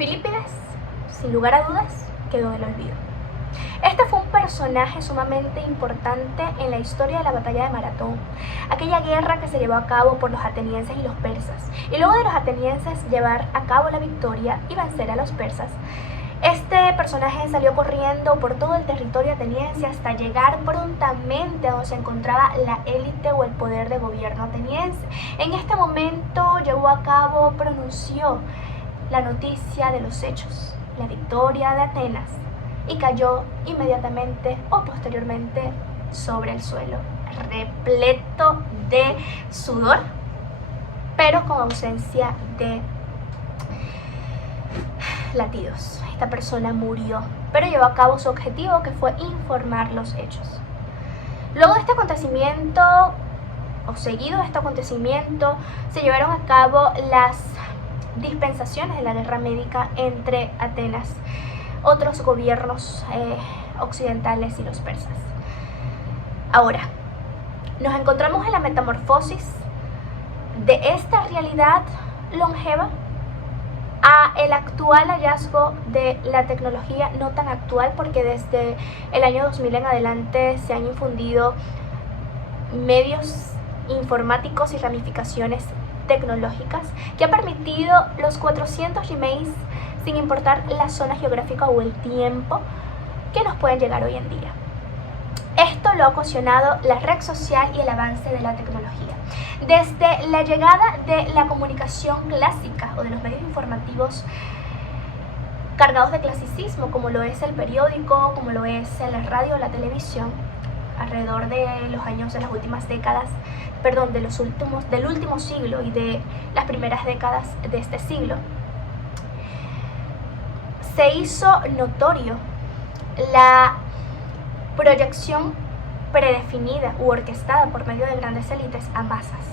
Filipides, sin lugar a dudas, quedó en el olvido. Este fue un personaje sumamente importante en la historia de la batalla de Maratón, aquella guerra que se llevó a cabo por los atenienses y los persas, y luego de los atenienses llevar a cabo la victoria y vencer a los persas. Este personaje salió corriendo por todo el territorio ateniense hasta llegar prontamente a donde se encontraba la élite o el poder de gobierno ateniense. En este momento llevó a cabo, pronunció la noticia de los hechos, la victoria de Atenas, y cayó inmediatamente o posteriormente sobre el suelo, repleto de sudor, pero con ausencia de latidos. Esta persona murió, pero llevó a cabo su objetivo, que fue informar los hechos. Luego de este acontecimiento, o seguido de este acontecimiento, se llevaron a cabo las dispensaciones de la guerra médica entre Atenas, otros gobiernos occidentales y los persas. Ahora, nos encontramos en la metamorfosis de esta realidad longeva a el actual hallazgo de la tecnología, no tan actual porque desde el año 2000 en adelante se han infundido medios informáticos y ramificaciones tecnológicas que ha permitido los 400 Gmails, sin importar la zona geográfica o el tiempo, que nos pueden llegar hoy en día. Esto lo ha ocasionado la red social y el avance de la tecnología. Desde la llegada de la comunicación clásica o de los medios informativos cargados de clasicismo, como lo es el periódico, como lo es la radio o la televisión, alrededor de los años de las últimas décadas, del último siglo y de las primeras décadas de este siglo, se hizo notorio la proyección predefinida u orquestada por medio de grandes élites a masas.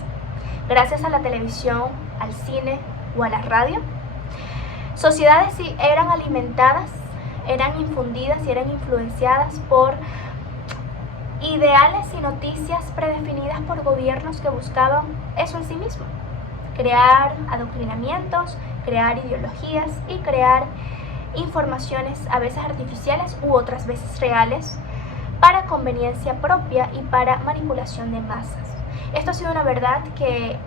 Gracias a la televisión, al cine o a la radio, sociedades eran alimentadas, eran infundidas y eran influenciadas por ideales y noticias predefinidas por gobiernos que buscaban eso en sí mismo: crear adoctrinamientos, crear ideologías y crear informaciones a veces artificiales u otras veces reales para conveniencia propia y para manipulación de masas. Esto ha sido una verdad que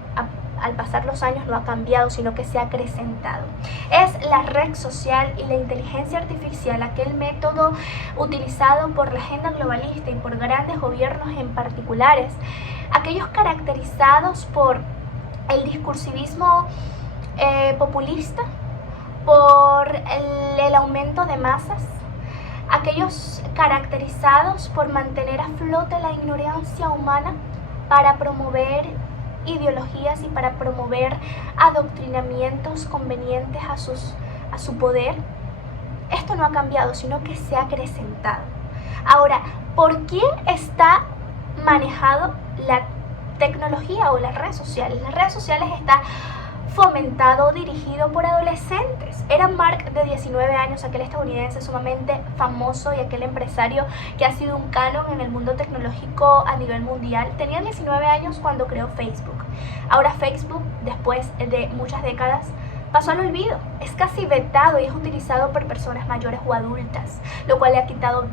al pasar los años no ha cambiado, sino que se ha acrecentado. Es la red social y la inteligencia artificial aquel método utilizado por la agenda globalista y por grandes gobiernos en particulares, aquellos caracterizados por el discursivismo populista, por el aumento de masas, aquellos caracterizados por mantener a flote la ignorancia humana para promover ideologías y para promover adoctrinamientos convenientes a su poder. Esto no ha cambiado, sino que se ha acrecentado. Ahora, ¿por quién está manejado la tecnología o las redes sociales? Las redes sociales está fomentado, dirigido por adolescentes. Era Mark, de 19 años, aquel estadounidense sumamente famoso y aquel empresario que ha sido un canon en el mundo tecnológico a nivel mundial. Tenía 19 años cuando creó Facebook. Ahora Facebook, después de muchas décadas, pasó al olvido. Es casi vetado y es utilizado por personas mayores o adultas, lo cual le ha quitado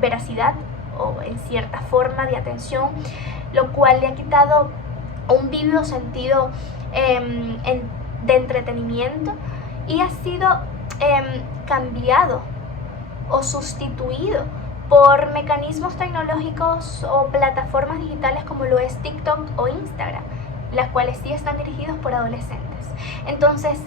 veracidad o en cierta forma de atención, lo cual le ha quitado un vívido sentido de entretenimiento y ha sido cambiado o sustituido por mecanismos tecnológicos o plataformas digitales como lo es TikTok o Instagram, las cuales sí están dirigidos por adolescentes. Entonces,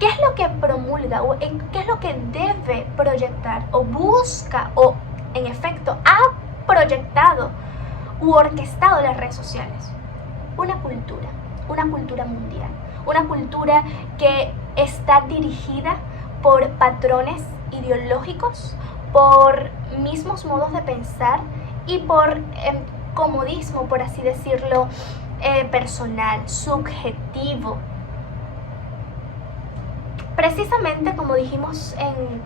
¿qué es lo que promulga o qué es lo que debe proyectar o busca o en efecto ha proyectado u orquestado las redes sociales? Una cultura mundial, una cultura que está dirigida por patrones ideológicos, por mismos modos de pensar y por comodismo, por así decirlo, personal, subjetivo. Precisamente como dijimos en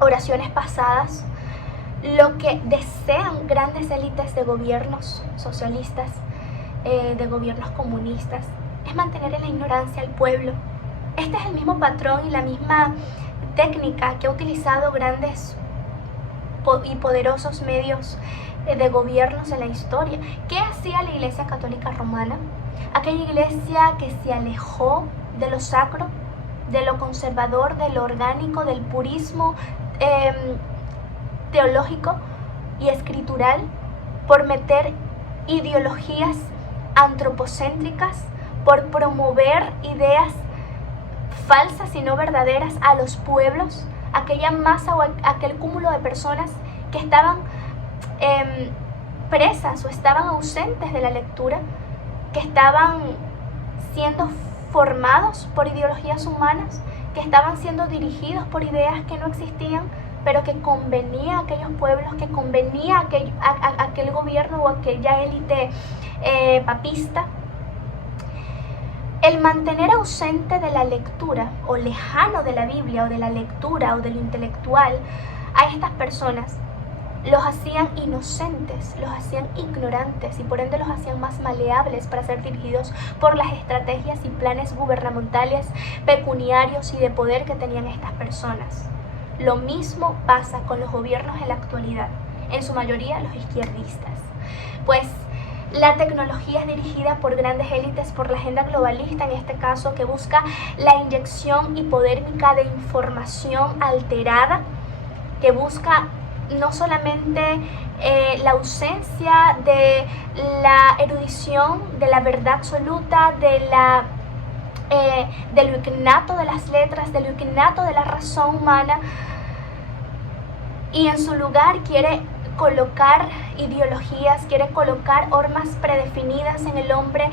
oraciones pasadas, lo que desean grandes élites de gobiernos socialistas, de gobiernos comunistas, es mantener en la ignorancia al pueblo, Este es el mismo patrón y la misma técnica que ha utilizado grandes y poderosos medios de gobiernos en la historia. ¿Qué hacía la Iglesia Católica Romana? Aquella iglesia que se alejó de lo sacro, de lo conservador, de lo orgánico, del purismo teológico y escritural, por meter ideologías antropocéntricas, por promover ideas falsas y no verdaderas a los pueblos, aquella masa o aquel cúmulo de personas que estaban presas o estaban ausentes de la lectura, que estaban siendo formados por ideologías humanas, que estaban siendo dirigidos por ideas que no existían, pero que convenía a aquellos pueblos, que convenía a aquel gobierno o aquella élite papista. El mantener ausente de la lectura o lejano de la Biblia o de la lectura o de lo intelectual a estas personas los hacían inocentes, los hacían ignorantes y por ende los hacían más maleables para ser dirigidos por las estrategias y planes gubernamentales, pecuniarios y de poder que tenían estas personas. Lo mismo pasa con los gobiernos en la actualidad, en su mayoría los izquierdistas. Pues la tecnología es dirigida por grandes élites, por la agenda globalista en este caso, que busca la inyección hipodérmica de información alterada, que busca no solamente la ausencia de la erudición, de la verdad absoluta, de lo innato de las letras, de lo innato de la razón humana, y en su lugar quiere colocar ideologías, quiere colocar normas predefinidas en el hombre,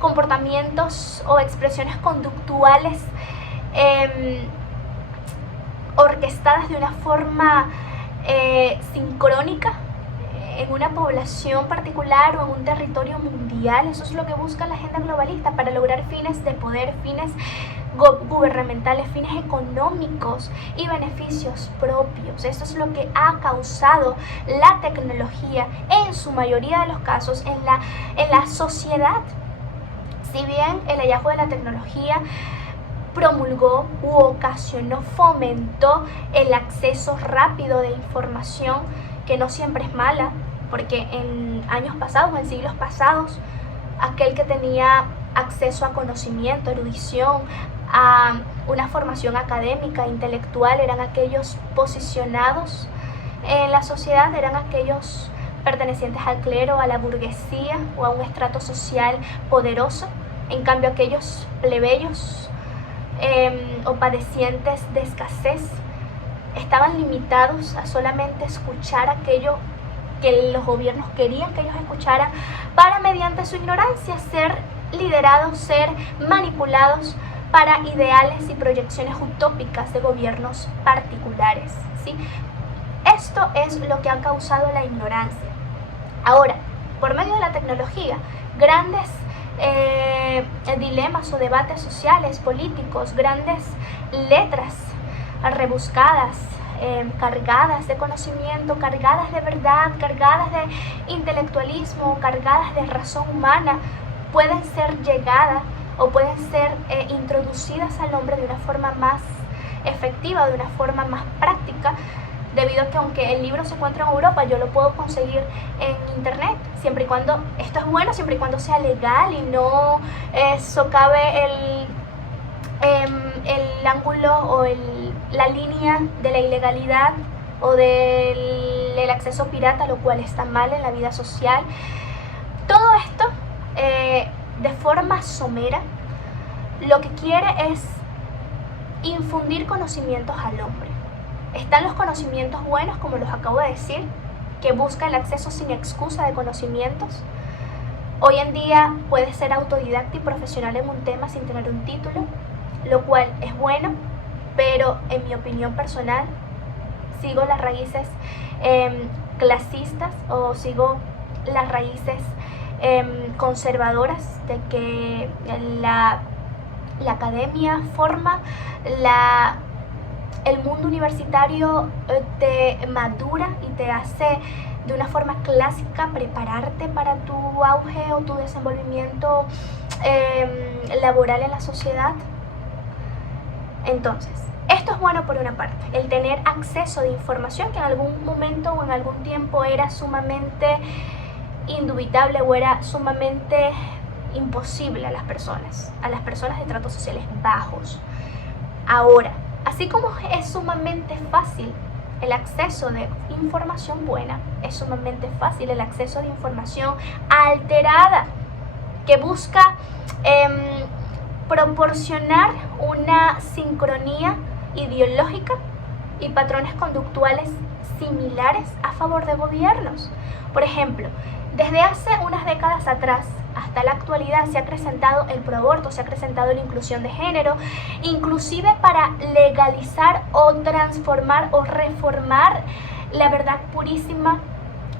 comportamientos o expresiones conductuales orquestadas de una forma sincrónica en una población particular o en un territorio mundial. Eso es lo que busca la agenda globalista para lograr fines de poder, fines gubernamentales, fines económicos y beneficios propios. Eso es lo que ha causado la tecnología en su mayoría de los casos en la sociedad. Si bien el hallazgo de la tecnología promulgó u ocasionó, fomentó el acceso rápido de información, que no siempre es mala, porque en años pasados, en siglos pasados, aquel que tenía acceso a conocimiento, erudición, a una formación académica, intelectual, eran aquellos posicionados en la sociedad, eran aquellos pertenecientes al clero, a la burguesía o a un estrato social poderoso. En cambio, aquellos plebeyos o padecientes de escasez estaban limitados a solamente escuchar aquello que los gobiernos querían que ellos escucharan, para mediante su ignorancia ser liderados, ser manipulados para ideales y proyecciones utópicas de gobiernos particulares, ¿sí? Esto es lo que ha causado la ignorancia. Ahora, por medio de la tecnología, grandes dilemas o debates sociales, políticos, grandes letras rebuscadas, cargadas de conocimiento, cargadas de verdad, cargadas de intelectualismo, cargadas de razón humana, pueden ser llegadas o pueden ser introducidas al hombre de una forma más efectiva, de una forma más práctica, debido a que aunque el libro se encuentra en Europa, yo lo puedo conseguir en internet, siempre y cuando, esto es bueno, siempre y cuando sea legal y no socave el ángulo o la línea de la ilegalidad o del acceso pirata, lo cual está mal en la vida social. Todo esto de forma somera lo que quiere es infundir conocimientos al hombre. Están los conocimientos buenos, como los acabo de decir, que busca el acceso sin excusa de conocimientos. Hoy en día puedes ser autodidacta y profesional en un tema sin tener un título, lo cual es bueno, pero en mi opinión personal sigo las raíces clasistas o sigo las raíces conservadoras de que la academia forma, el mundo universitario te madura y te hace de una forma clásica prepararte para tu auge o tu desenvolvimiento laboral en la sociedad. Entonces, esto es bueno por una parte, el tener acceso de información que en algún momento o en algún tiempo era sumamente indubitable o era sumamente imposible a las personas de tratos sociales bajos. Ahora, así como es sumamente fácil el acceso de información buena, es sumamente fácil el acceso de información alterada que busca proporcionar una sincronía ideológica y patrones conductuales similares a favor de gobiernos. Por ejemplo, desde hace unas décadas atrás hasta la actualidad se ha acrecentado el proaborto, se ha acrecentado la inclusión de género, inclusive para legalizar o transformar o reformar la verdad purísima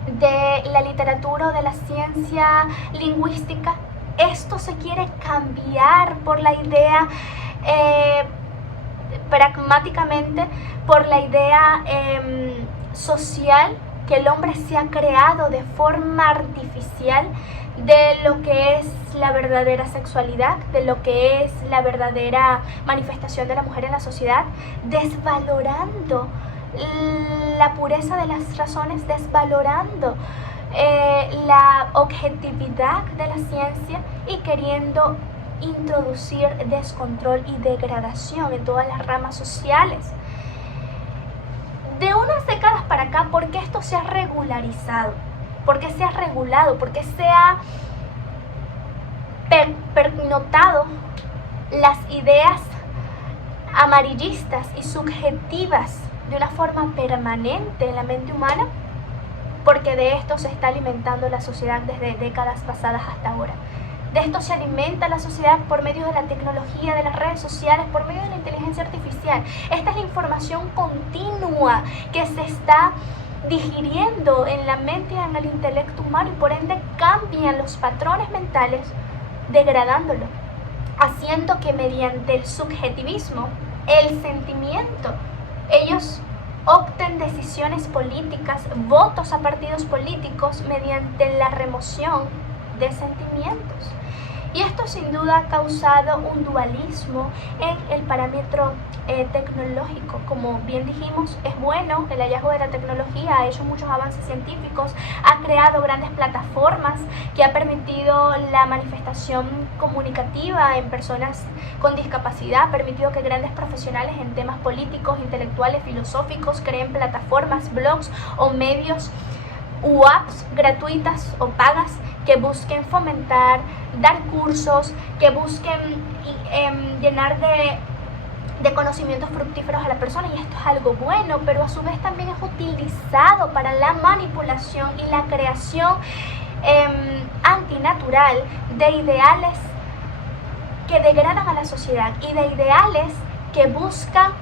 de la literatura o de la ciencia lingüística. Esto se quiere cambiar por la idea, pragmáticamente, por la idea social, que el hombre se ha creado de forma artificial de lo que es la verdadera sexualidad, de lo que es la verdadera manifestación de la mujer en la sociedad, desvalorando la pureza de las razones, desvalorando la objetividad de la ciencia y queriendo introducir descontrol y degradación en todas las ramas sociales. De unas décadas para acá, ¿por qué esto se ha regularizado? ¿Por qué se ha regulado? ¿Por qué se ha pernotado las ideas amarillistas y subjetivas de una forma permanente en la mente humana? Porque de esto se está alimentando la sociedad desde décadas pasadas hasta ahora. De esto se alimenta la sociedad por medio de la tecnología, de las redes sociales, por medio de la inteligencia artificial. Esta es la información continua que se está digiriendo en la mente y en el intelecto humano, y por ende cambian los patrones mentales, degradándolo, haciendo que mediante el subjetivismo, el sentimiento, ellos opten decisiones políticas, votos a partidos políticos mediante la remoción de sentimientos. Y esto sin duda ha causado un dualismo en el parámetro tecnológico. Como bien dijimos, es bueno el hallazgo de la tecnología, ha hecho muchos avances científicos, ha creado grandes plataformas que ha permitido la manifestación comunicativa en personas con discapacidad, ha permitido que grandes profesionales en temas políticos, intelectuales, filosóficos creen plataformas, blogs o medios u apps gratuitas o pagas que busquen fomentar, dar cursos, que busquen llenar de conocimientos fructíferos a la persona, y esto es algo bueno, pero a su vez también es utilizado para la manipulación y la creación antinatural de ideales que degradan a la sociedad y de ideales que buscan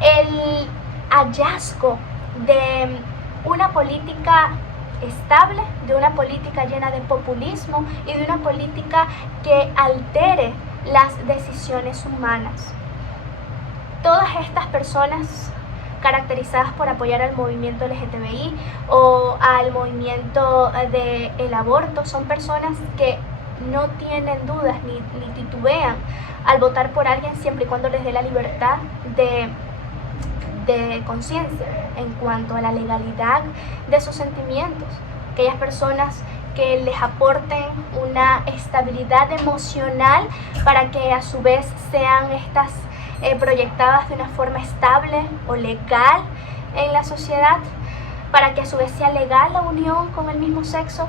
el hallazgo de una política estable, de una política llena de populismo y de una política que altere las decisiones humanas. Todas estas personas caracterizadas por apoyar al movimiento LGTBI o al movimiento del aborto son personas que no tienen dudas ni titubean al votar por alguien siempre y cuando les dé la libertad de conciencia en cuanto a la legalidad de sus sentimientos. Aquellas personas que les aporten una estabilidad emocional para que a su vez sean estas proyectadas de una forma estable o legal en la sociedad, para que a su vez sea legal la unión con el mismo sexo.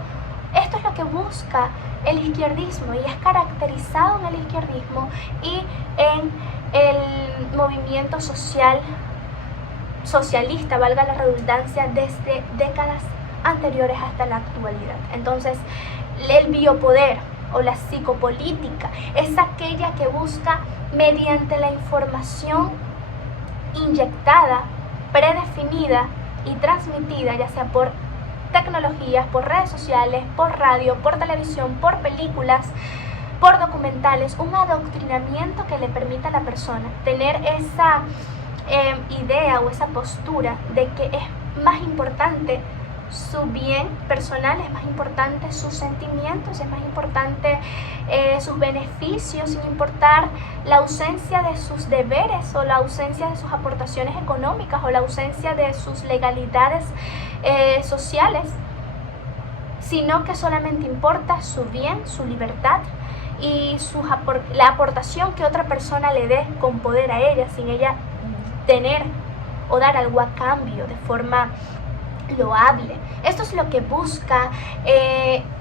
Esto es lo que busca el izquierdismo y es caracterizado en el izquierdismo y en el movimiento socialista, valga la redundancia, desde décadas anteriores hasta la actualidad. Entonces, el biopoder o la psicopolítica es aquella que busca, mediante la información inyectada, predefinida y transmitida, ya sea por tecnologías, por redes sociales, por radio, por televisión, por películas, por documentales, un adoctrinamiento que le permita a la persona tener esa idea o esa postura de que es más importante su bien personal, es más importante sus sentimientos, es más importante sus beneficios, sin importar la ausencia de sus deberes o la ausencia de sus aportaciones económicas o la ausencia de sus legalidades sociales, sino que solamente importa su bien, su libertad y la aportación que otra persona le dé con poder a ella, sin ella tener o dar algo a cambio de forma loable. Esto es lo que busca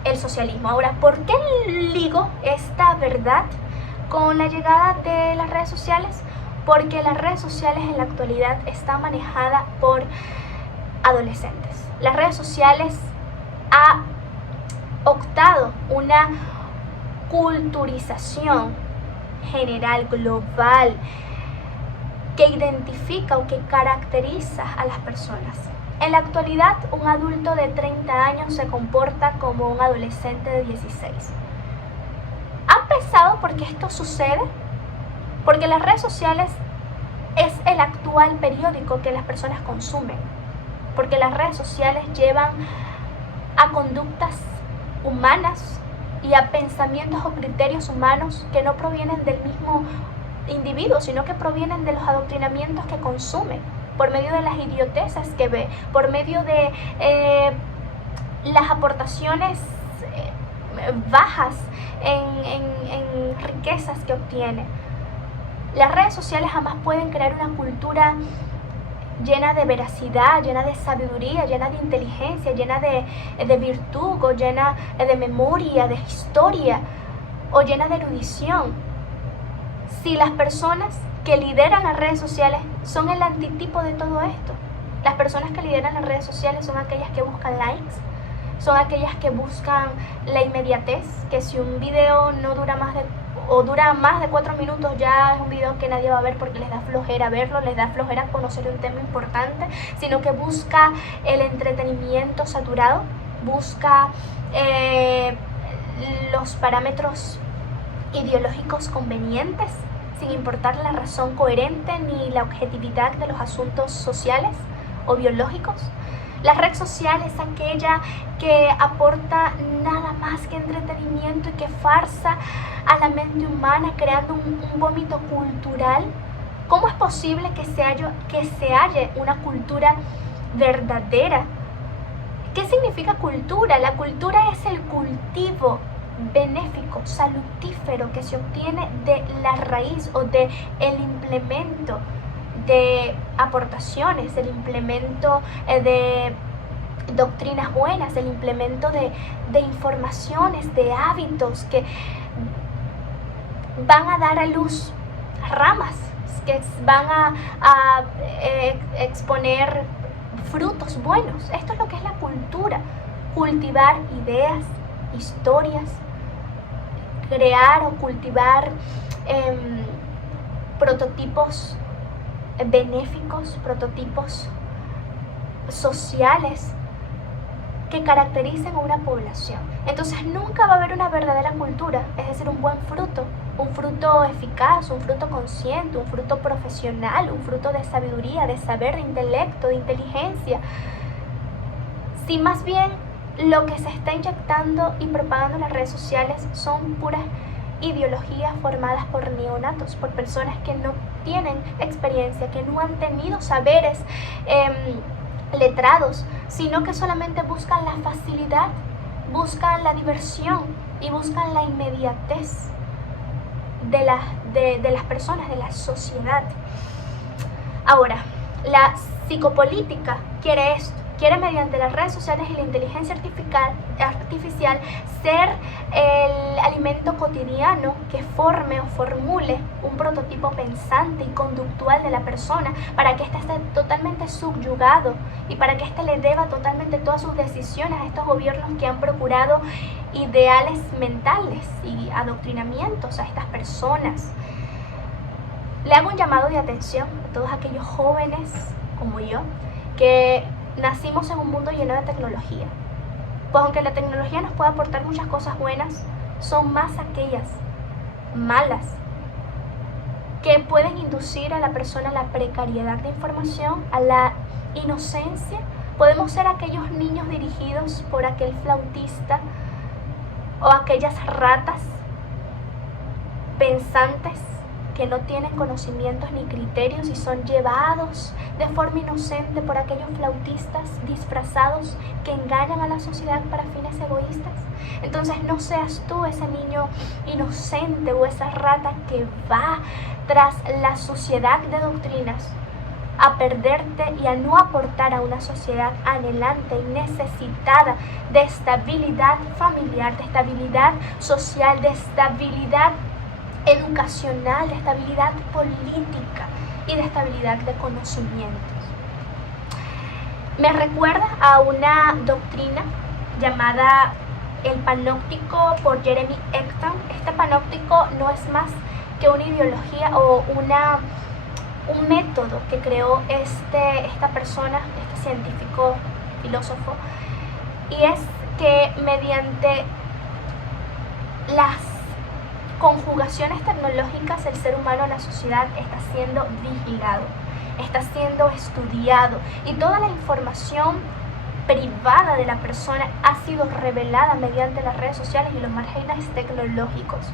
el socialismo. Ahora, ¿por qué ligo esta verdad con la llegada de las redes sociales? Porque las redes sociales en la actualidad están manejadas por adolescentes. Las redes sociales ha optado una culturización general, global, que identifica o que caracteriza a las personas. En la actualidad, un adulto de 30 años se comporta como un adolescente de 16. ¿Han pensado por qué esto sucede? Porque las redes sociales es el actual periódico que las personas consumen. Porque las redes sociales llevan a conductas humanas y a pensamientos o criterios humanos que no provienen del mismo individuo, sino que provienen de los adoctrinamientos que consume, por medio de las idioteces que ve, por medio de las aportaciones bajas en riquezas que obtiene. Las redes sociales jamás pueden crear una cultura llena de veracidad, llena de sabiduría, llena de inteligencia, llena de virtud, o llena de memoria, de historia, o llena de erudición, si las personas que lideran las redes sociales son el antitipo de todo esto. Las personas que lideran las redes sociales son aquellas que buscan likes, son aquellas que buscan la inmediatez, que si un video no dura dura más de 4 minutos, ya es un video que nadie va a ver porque les da flojera verlo, les da flojera conocer un tema importante, sino que busca el entretenimiento saturado, busca los parámetros ideológicos convenientes, sin importar la razón coherente ni la objetividad de los asuntos sociales o biológicos. La red social es aquella que aporta nada más que entretenimiento y que farsa a la mente humana, creando un vómito cultural. ¿Cómo es posible que se halle una cultura verdadera? ¿Qué significa cultura? La cultura es el cultivo benéfico, salutífero que se obtiene de la raíz o de el implemento de aportaciones, el implemento de doctrinas buenas, el implemento de informaciones, de hábitos que van a dar a luz ramas, que van a exponer frutos buenos. Esto es lo que es la cultura: cultivar ideas, historias, crear o cultivar prototipos benéficos, prototipos sociales que caractericen a una población. Entonces nunca va a haber una verdadera cultura, es decir, un buen fruto, un fruto eficaz, un fruto consciente, un fruto profesional, un fruto de sabiduría, de saber, de intelecto, de inteligencia. Si más bien lo que se está inyectando y propagando en las redes sociales son puras ideologías formadas por neonatos, por personas que no tienen experiencia, que no han tenido saberes letrados, sino que solamente buscan la facilidad, buscan la diversión y buscan la inmediatez de las personas, de la sociedad. Ahora, la psicopolítica quiere esto. Quiere, mediante las redes sociales y la inteligencia artificial ser el alimento cotidiano que forme o formule un prototipo pensante y conductual de la persona, para que éste esté totalmente subyugado y para que éste le deba totalmente todas sus decisiones a estos gobiernos que han procurado ideales mentales y adoctrinamientos a estas personas. Le hago un llamado de atención a todos aquellos jóvenes como yo que nacimos en un mundo lleno de tecnología. Pues aunque la tecnología nos puede aportar muchas cosas buenas, son más aquellas malas que pueden inducir a la persona a la precariedad de información, a la inocencia, Podemos ser aquellos niños dirigidos por aquel flautista o aquellas ratas pensantes que no tienen conocimientos ni criterios y son llevados de forma inocente por aquellos flautistas disfrazados que engañan a la sociedad para fines egoístas. Entonces no seas tú ese niño inocente o esa rata que va tras la suciedad de doctrinas a perderte y a no aportar a una sociedad anhelante y necesitada de estabilidad familiar, de estabilidad social, de estabilidad educacional, de estabilidad política y de estabilidad de conocimientos. Me recuerda a una doctrina llamada el panóptico por Jeremy Bentham. Este panóptico no es más que una ideología o un método que creó esta persona, este científico, filósofo, y es que mediante las conjugaciones tecnológicas el ser humano en la sociedad está siendo vigilado, está siendo estudiado y toda la información privada de la persona ha sido revelada mediante las redes sociales y los márgenes tecnológicos.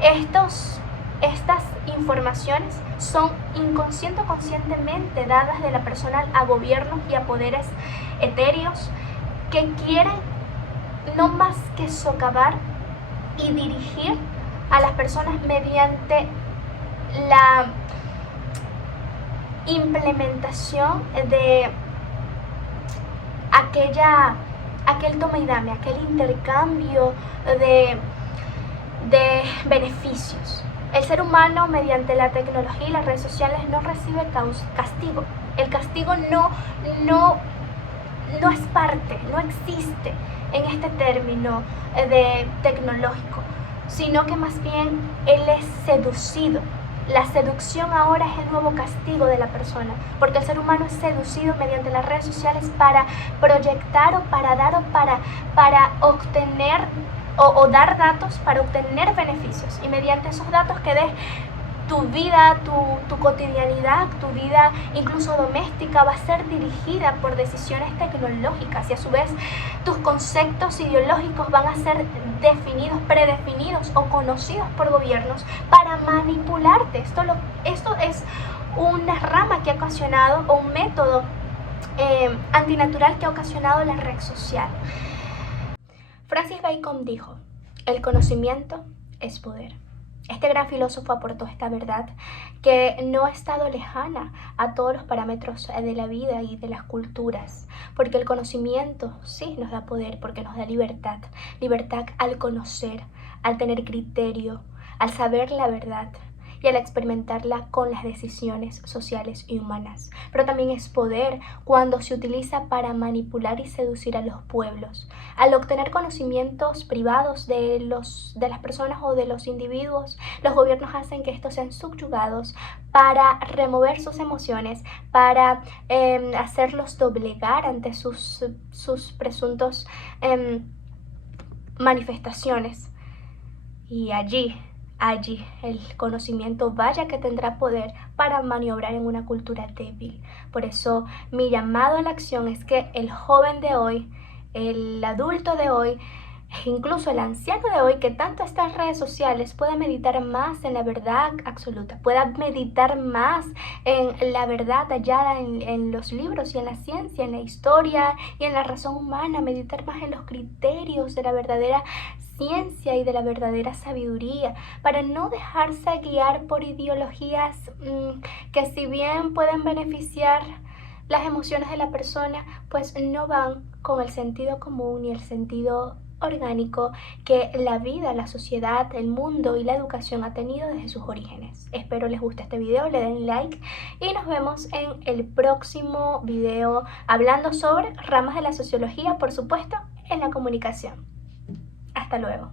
Estas informaciones son inconsciente o conscientemente dadas de la persona a gobiernos y a poderes etéreos que quieren no más que socavar y dirigir a las personas mediante la implementación de aquel toma y dame, aquel intercambio de beneficios. El ser humano mediante la tecnología y las redes sociales no recibe castigo. El castigo no es parte, no existe en este término de tecnológico, sino que más bien él es seducido. La seducción ahora es el nuevo castigo de la persona, porque el ser humano es seducido mediante las redes sociales para proyectar o para dar o para obtener o dar datos para obtener beneficios, y mediante esos datos que des tu vida, tu cotidianidad, tu vida incluso doméstica va a ser dirigida por decisiones tecnológicas, y a su vez tus conceptos ideológicos van a ser definidos, predefinidos o conocidos por gobiernos para manipularte. Esto es una rama que ha ocasionado, o un método antinatural que ha ocasionado la red social. Francis Bacon dijo: el conocimiento es poder. Este gran filósofo aportó esta verdad que no ha estado lejana a todos los parámetros de la vida y de las culturas, porque el conocimiento sí nos da poder, porque nos da libertad al conocer, al tener criterio, al saber la verdad y al experimentarla con las decisiones sociales y humanas. Pero también es poder cuando se utiliza para manipular y seducir a los pueblos. Al obtener conocimientos privados de las personas o de los individuos, los gobiernos hacen que estos sean subyugados para remover sus emociones, para hacerlos doblegar ante sus presuntos manifestaciones. Y allí el conocimiento vaya que tendrá poder para maniobrar en una cultura débil. Por eso mi llamado a la acción es que el joven de hoy, el adulto de hoy, incluso el anciano de hoy que tanto está en redes sociales, pueda meditar más en la verdad absoluta, pueda meditar más en la verdad hallada en los libros y en la ciencia, en la historia y en la razón humana, meditar más en los criterios de la verdadera ciencia y de la verdadera sabiduría, para no dejarse guiar por ideologías que, si bien pueden beneficiar las emociones de la persona, pues no van con el sentido común y el sentido orgánico que la vida, la sociedad, el mundo y la educación ha tenido desde sus orígenes. Espero les guste este video, le den like y nos vemos en el próximo video hablando sobre ramas de la sociología, por supuesto, en la comunicación. Hasta luego.